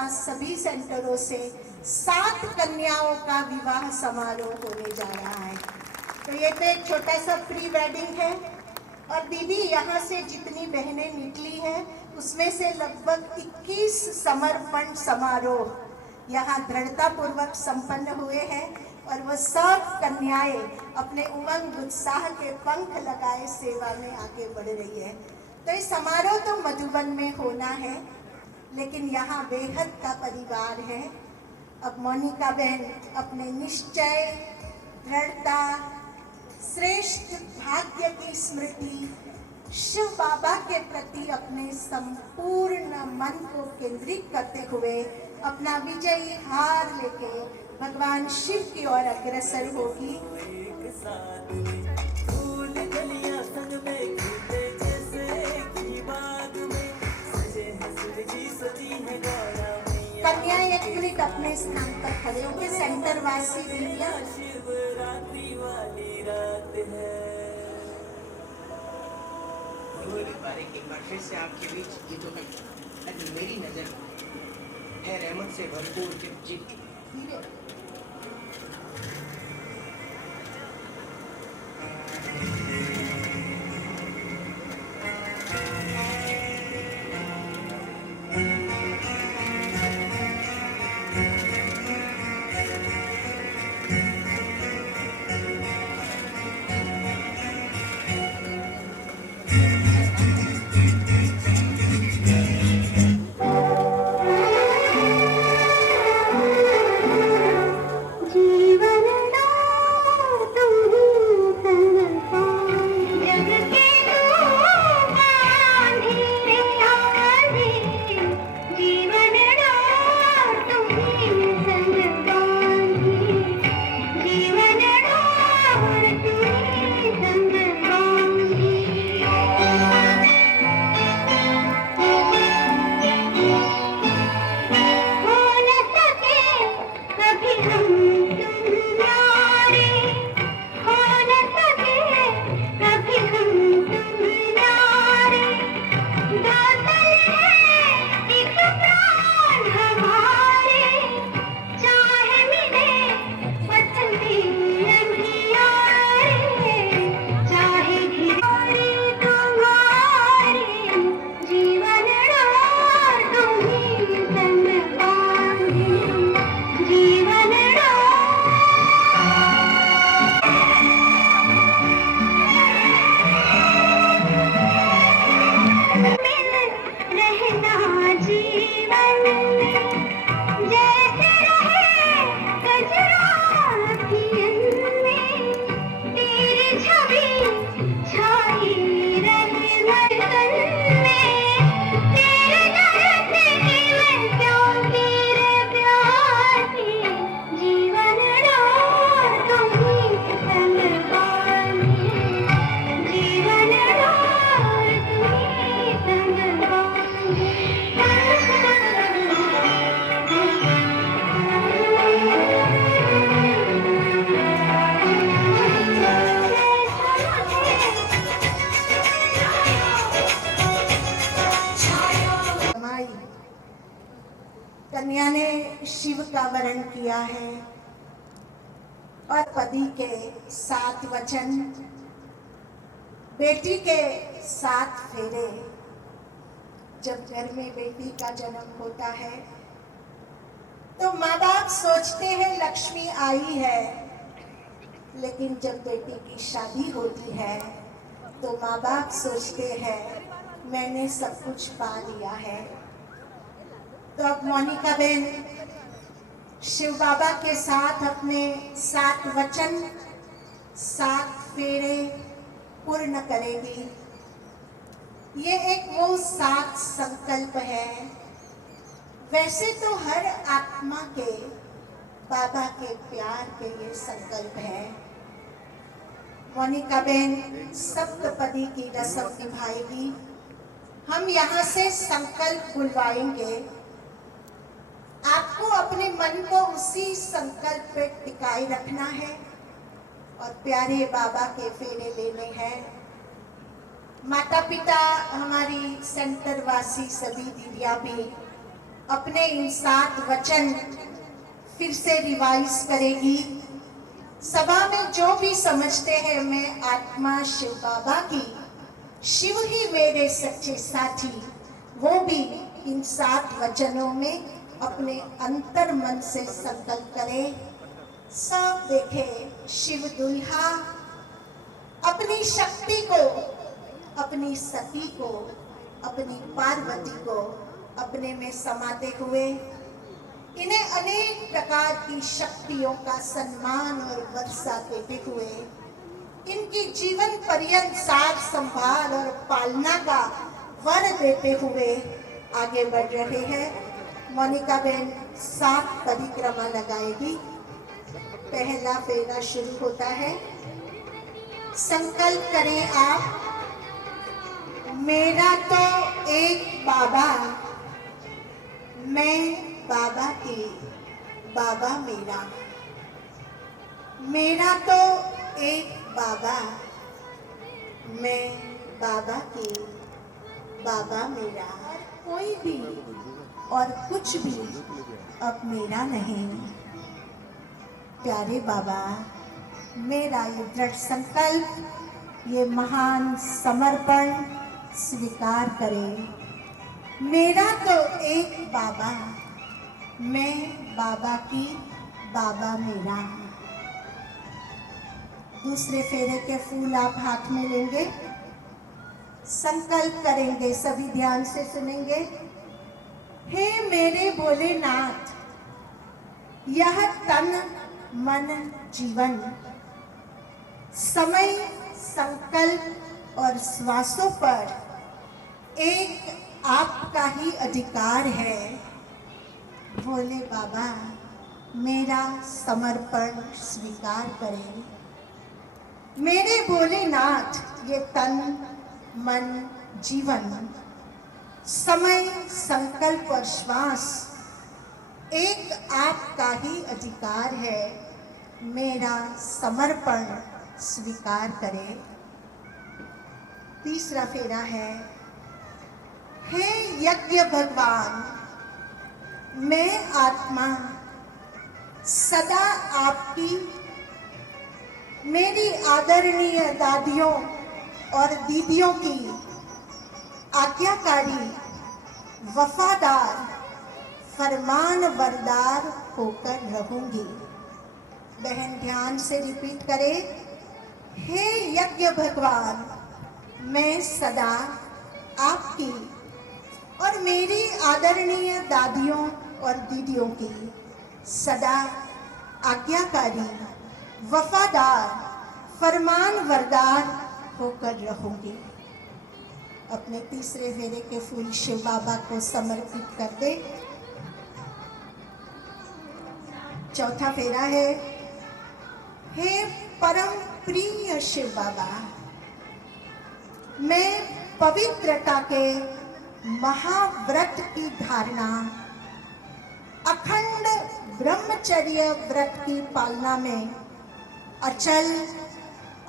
आसपास सभी सेंटरों से 7 कन्याओं का विवाह समारोह होने जा रहा है। तो ये तो एक छोटा सा प्री वेडिंग है। और दीदी यहाँ से जितनी बहनें निकली हैं उसमें से लगभग 21 समर्पण समारोह यहाँ दृढ़तापूर्वक संपन्न हुए हैं और वह सब कन्याएं अपने उमंग उत्साह के पंख लगाए सेवा में आगे बढ़ रही है। तो ये समारोह तो मधुबन में होना है, लेकिन यहाँ बेहद का परिवार है। अब मोनिका बहन अपने निश्चय, दृढ़ता, श्रेष्ठ भाग्य की स्मृति, शिव बाबा के प्रति अपने संपूर्ण मन को केंद्रित करते हुए अपना विजयी हार लेके भगवान शिव की ओर अग्रसर होगी। कन्याएं एक मिनट अपने स्थान पर खड़े होंगे। सेंटर वासी दीदियां, एक बार फिर से आपके बीच गीतों में मेरी नजर है रहमत से भरपूर चिपचिप। कन्या ने शिव का वरण किया है और पति के 7 वचन, बेटी के 7 फेरे। जब घर में बेटी का जन्म होता है तो माँ बाप सोचते हैं लक्ष्मी आई है, लेकिन जब बेटी की शादी होती है तो माँ बाप सोचते हैं मैंने सब कुछ पा लिया है। तो अब मोनिका बहन शिव बाबा के साथ अपने 7 वचन, 7 फेरे पूर्ण करेगी। ये एक वो 7 संकल्प है। वैसे तो हर आत्मा के बाबा के प्यार के ये संकल्प है। मोनिका बहन सप्तपदी की रस्म निभाएगी। हम यहाँ से संकल्प बुलवाएंगे। आपको अपने मन को उसी संकल्प पे टिकाए रखना है और प्यारे बाबा के फेरे लेने हैं। माता पिता, हमारी सेंटर वासी सभी दीदियां भी अपने इन 7 वचन फिर से रिवाइज करेगी। सभा में जो भी समझते हैं मैं आत्मा शिव बाबा की, शिव ही मेरे सच्चे साथी, वो भी इन 7 वचनों में अपने अंतर मन से संकल्प करें। सब देखे शिव दुल्हा अपनी शक्ति को, अपनी सती को, अपनी पार्वती को अपने में समाते हुए इन्हें अनेक प्रकार की शक्तियों का सम्मान और वर्षा देते हुए इनकी जीवन पर्यंत साथ संभाल और पालना का वर देते हुए आगे बढ़ रहे हैं। मोनिका बहन 7 परिक्रमा लगाएगी। पहला फेरा शुरू होता है। संकल्प करें आप, मेरा तो एक बाबा, मैं बाबा की, बाबा मेरा। मेरा तो एक बाबा, मैं बाबा की, बाबा मेरा। कोई भी और कुछ भी अब मेरा नहीं। प्यारे बाबा, मेरा ये दृढ़ संकल्प, ये महान समर्पण स्वीकार करें। मेरा तो एक बाबा, मैं बाबा की, बाबा मेरा। दूसरे फेरे के फूल आप हाथ में लेंगे, संकल्प करेंगे, सभी ध्यान से सुनेंगे। हे मेरे भोलेनाथ, यह तन मन जीवन समय संकल्प और श्वासों पर एक आपका ही अधिकार है। भोले बाबा, मेरा समर्पण स्वीकार करें। मेरे भोलेनाथ, ये तन मन जीवन समय संकल्प और श्वास एक आपका ही अधिकार है। मेरा समर्पण स्वीकार करें। तीसरा फेरा है। हे यज्ञ भगवान, मैं आत्मा सदा आपकी, मेरी आदरणीय दादियों और दीदियों की आज्ञाकारी, वफादार, फरमान बरदार होकर रहूंगी। बहन ध्यान से रिपीट करें। हे यज्ञ भगवान, मैं सदा आपकी और मेरी आदरणीय दादियों और दीदियों की सदा आज्ञाकारी, वफादार, फरमान बरदार होकर रहूंगी। अपने तीसरे फेरे के फूल शिव बाबा को समर्पित कर दे। चौथा फेरा है। हे परम प्रिय शिव बाबा, मैं पवित्रता के महाव्रत की धारणा, अखंड ब्रह्मचर्य व्रत की पालना में अचल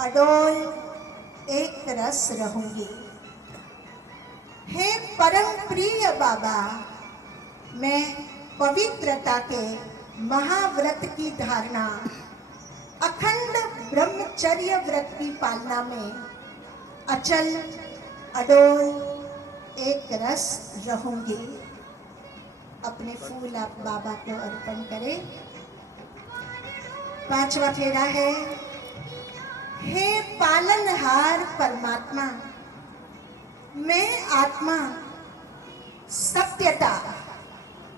अडोल एक रस रहूंगी। हे परम प्रिय बाबा, मैं पवित्रता के महाव्रत की धारणा, अखंड ब्रह्मचर्य व्रत की पालना में अचल अडोल एक रस रहूंगी। अपने फूल आप बाबा को अर्पण करें। पांचवा फेरा है। हे पालनहार परमात्मा, मैं आत्मा सत्यता,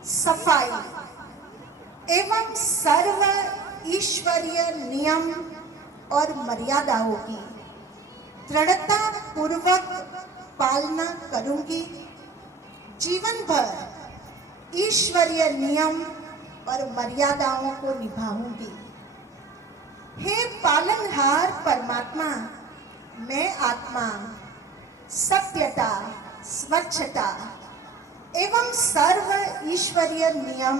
सफाई एवं सर्व ईश्वरीय नियम और मर्यादाओं की दृढ़ता पूर्वक पालना करूंगी। जीवन भर ईश्वरीय नियम और मर्यादाओं को निभाऊंगी। हे पालनहार परमात्मा, मैं आत्मा सत्यता, स्वच्छता एवं सर्व ईश्वरीय नियम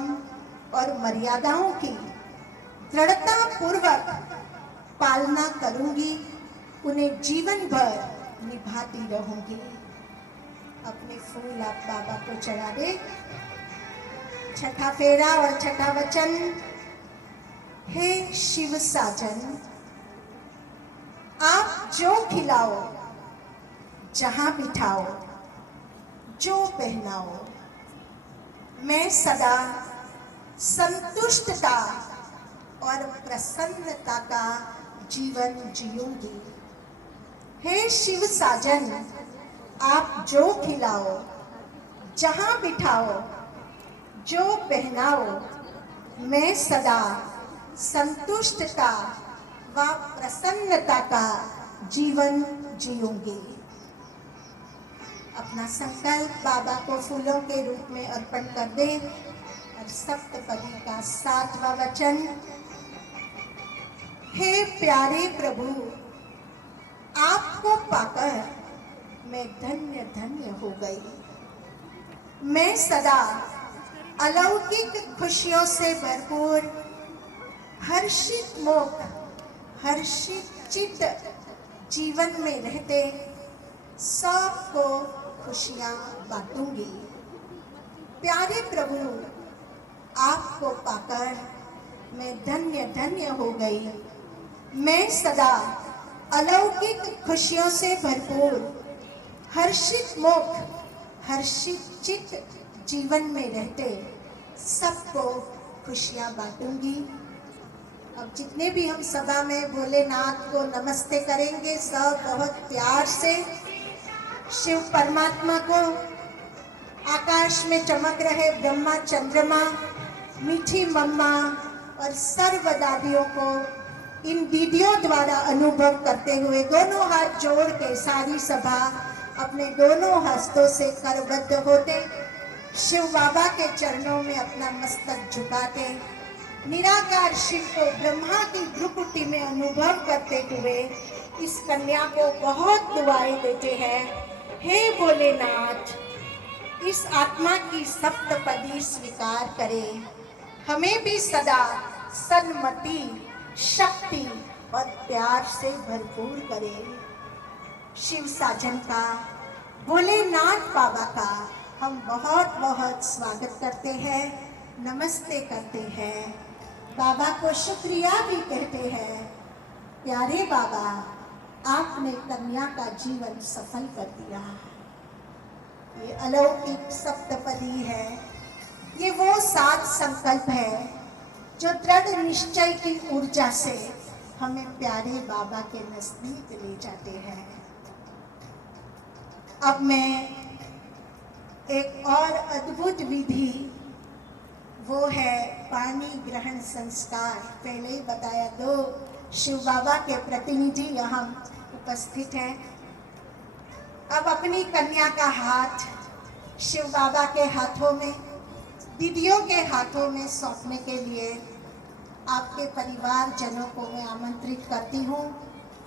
और मर्यादाओं की दृढ़ता पूर्वक पालना करूंगी, उन्हें जीवन भर निभाती रहूंगी। अपने फूल आप बाबा को चढ़ा दे। छठा फेरा और छठा वचन, हे शिव साजन, आप जो खिलाओ, जहां बिठाओ, जो पहनाओ, मैं सदा संतुष्टता और प्रसन्नता का जीवन जीऊंगी। हे शिव साजन, आप जो खिलाओ, जहां बिठाओ, जो पहनाओ, मैं सदा संतुष्टता व प्रसन्नता का जीवन जीऊंगी। अपना संकल्प बाबा को फूलों के रूप में अर्पण कर दें और सप्तपदी का 7वां वचन, हे प्यारे प्रभु, आपको पाकर मैं धन्य धन्य हो गई। मैं सदा अलौकिक खुशियों से भरपूर, हर्षित मुख, हर्षित चित्त जीवन में रहते सबको खुशियां बांटूंगी। प्यारे प्रभु, आपको पाकर मैं धन्य धन्य हो गई। मैं सदा अलौकिक खुशियों से भरपूर, हर्षित मुख, हर्षित चित्त जीवन में रहते सबको खुशियां बांटूंगी। अब जितने भी हम सभा में भोलेनाथ को नमस्ते करेंगे, सब बहुत प्यार से शिव परमात्मा को, आकाश में चमक रहे ब्रह्मा चंद्रमा, मीठी मम्मा और सर्व दादियों को इन दीदियों द्वारा अनुभव करते हुए दोनों हाथ जोड़ के सारी सभा अपने दोनों हस्तों से करबद्ध होते शिव बाबा के चरणों में अपना मस्तक झुकाते निराकार शिव को ब्रह्मा की भ्रुकुटी में अनुभव करते हुए इस कन्या को बहुत दुआएं देते हैं। हे भोलेनाथ, इस आत्मा की सप्तपदी स्वीकार करें, हमें भी सदा सन्मति, शक्ति और प्यार से भरपूर करें। शिव साजन का, भोलेनाथ बाबा का हम बहुत बहुत स्वागत करते हैं, नमस्ते करते हैं, बाबा को शुक्रिया भी कहते हैं। प्यारे बाबा, आपने कन्या का जीवन सफल कर दिया। ये अलौकिक सप्तपदी है, ये वो 7 संकल्प है जो दृढ़ निश्चय की ऊर्जा से हमें प्यारे बाबा के नजदीक ले जाते हैं। अब मैं एक और अद्भुत विधि, वो है पानी ग्रहण संस्कार। पहले ही बताया, 2 शिव बाबा के प्रतिनिधि यहाँ उपस्थित हैं। अब अपनी कन्या का हाथ शिव बाबा के हाथों में, दीदियों के हाथों में सौंपने के लिए आपके परिवारजनों को मैं आमंत्रित करती हूँ।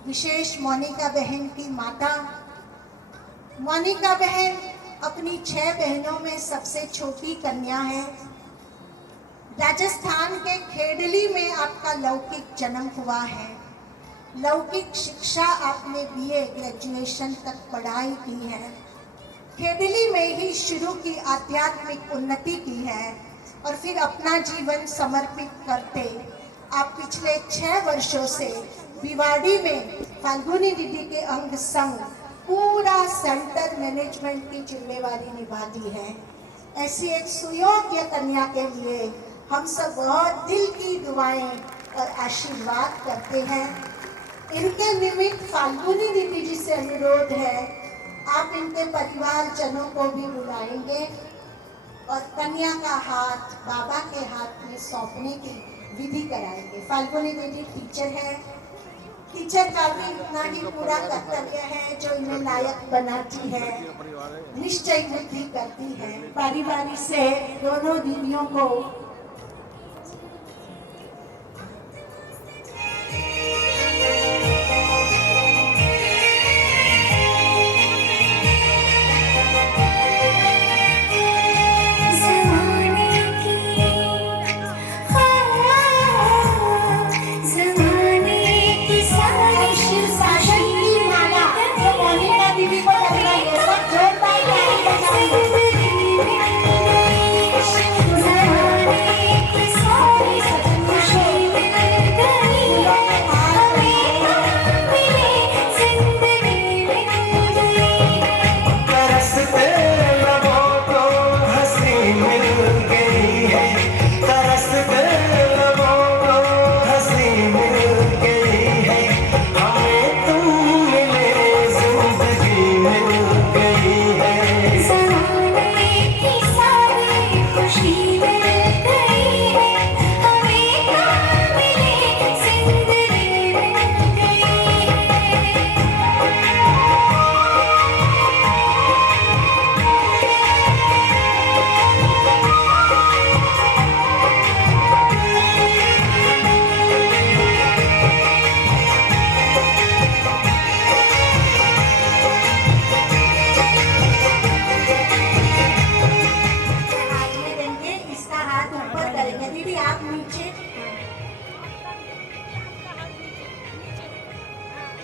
विशेष मोनिका बहन की माता, मोनिका बहन अपनी 6 बहनों में सबसे छोटी कन्या है। राजस्थान के खेडली में आपका लौकिक जन्म हुआ है। लौकिक शिक्षा आपने बीए ग्रेजुएशन तक पढ़ाई की है। खेडली में ही शुरू की आध्यात्मिक उन्नति की है और फिर अपना जीवन समर्पित करते आप पिछले 6 वर्षों से भिवाड़ी में फाल्गुनी दीदी के अंग संग पूरा सेंटर मैनेजमेंट की जिम्मेवारी निभाती है। ऐसी एक सुयोग्य कन्या के लिए हम सब बहुत दिल की दुआएं और आशीर्वाद करते हैं। इनके निमित्त फाल्गुनी दीदी जी से अनुरोध है, आप इनके परिवारजनों को भी बुलाएंगे और कन्या का हाथ बाबा के हाथ में सौंपने की विधि कराएंगे। फाल्गुनी दीदी टीचर है, टीचर का भी उतना ही पूरा कर्तव्य है जो इन्हें लायक बनाती है, निश्चय बुद्धि करती है। बारी बारी से दोनों दीदियों को करेंगे। दीदी आप नीचे।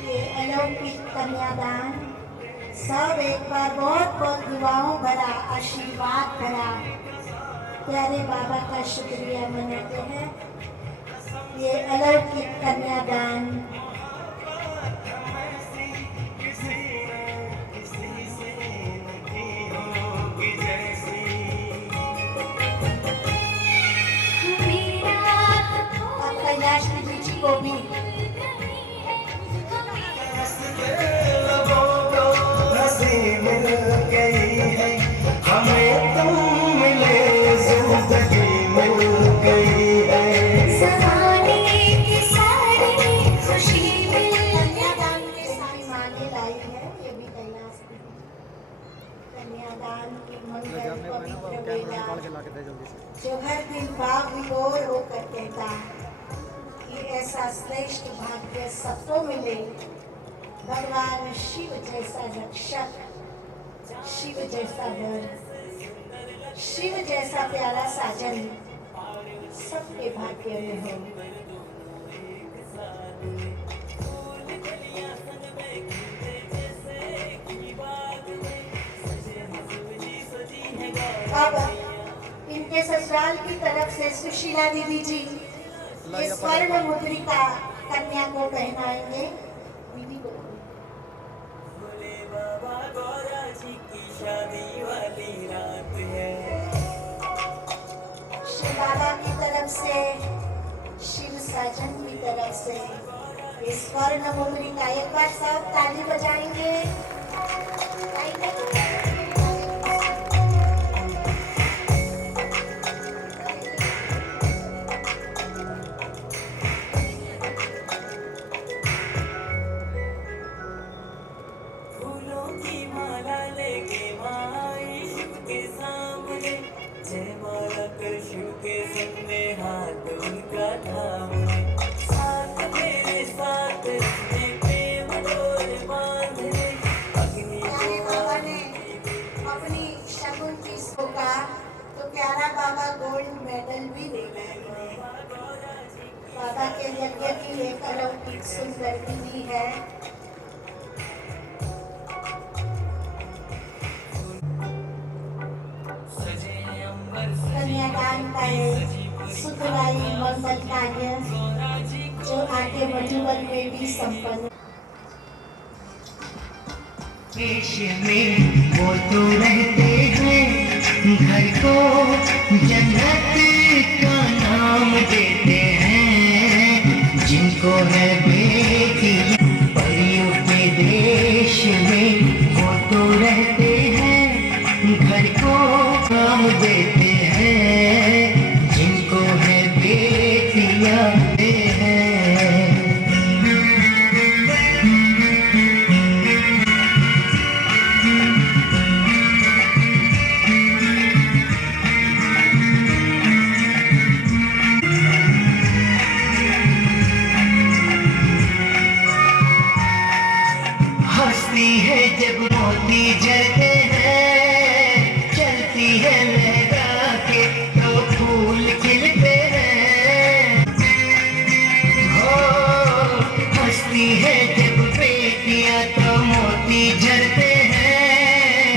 ये अलौकिक कन्यादान सब एक बार बहुत बहुत दुआओं भरा, आशीर्वाद भरा प्यारे बाबा का शुक्रिया मनाते हैं। ये अलौकिक कन्यादान कैलाश जी को भी हंसी मिल गई है, हमें तुम मिले, जिंदगी मिल गई है। ज़माने की सारी खुशी मिल कन्यादान के साथ माने लाई है। ये भी कैलाश की कन्यादान की मंगल पवित्र बेला जो हर दिन भाव विभोर होकर कहता कि ऐसा श्रेष्ठ भाग्य सबको मिले। भगवान शिव जैसा रक्षक, शिव जैसा वर, शिव जैसा प्यारा साजन सबके भाग्य में हो। अब इनके ससुराल की तरफ से सुशीला दीदी जी ये स्वर्ण मुद्रिका कन्या को पहनाएंगे। दीदी को शादी वाली रात है। शिव बाबा की तरफ से, शिव साजन की तरफ से ये स्वर्ण मुद्रिका एक बार सब ताली बजाएंगे। फूलों की माला लेके माई शिव के सामने, जय माला कर शिव के सामने हाथ उनका थामने। साथ मेरे साथ अपने प्रेम डोर बांधने, अग्नि प्यारे बाबा ने अपनी शगुन की का तो प्यारा बाबा गोल्ड मेडल भी ले गए हैं। बाबा के यज्ञ की एक अलौकिक सुंदर विधि है। कन्यादान का एक सुखदायी मंगल कार्य जो आगे मधुबन में भी संपन्न। देश में वो तो रहते हैं, घर को जन्नत का नाम देते हैं। जिनको है बेटी परियों के देश में वो तो रहते हैं, घर को नाम देते हैं।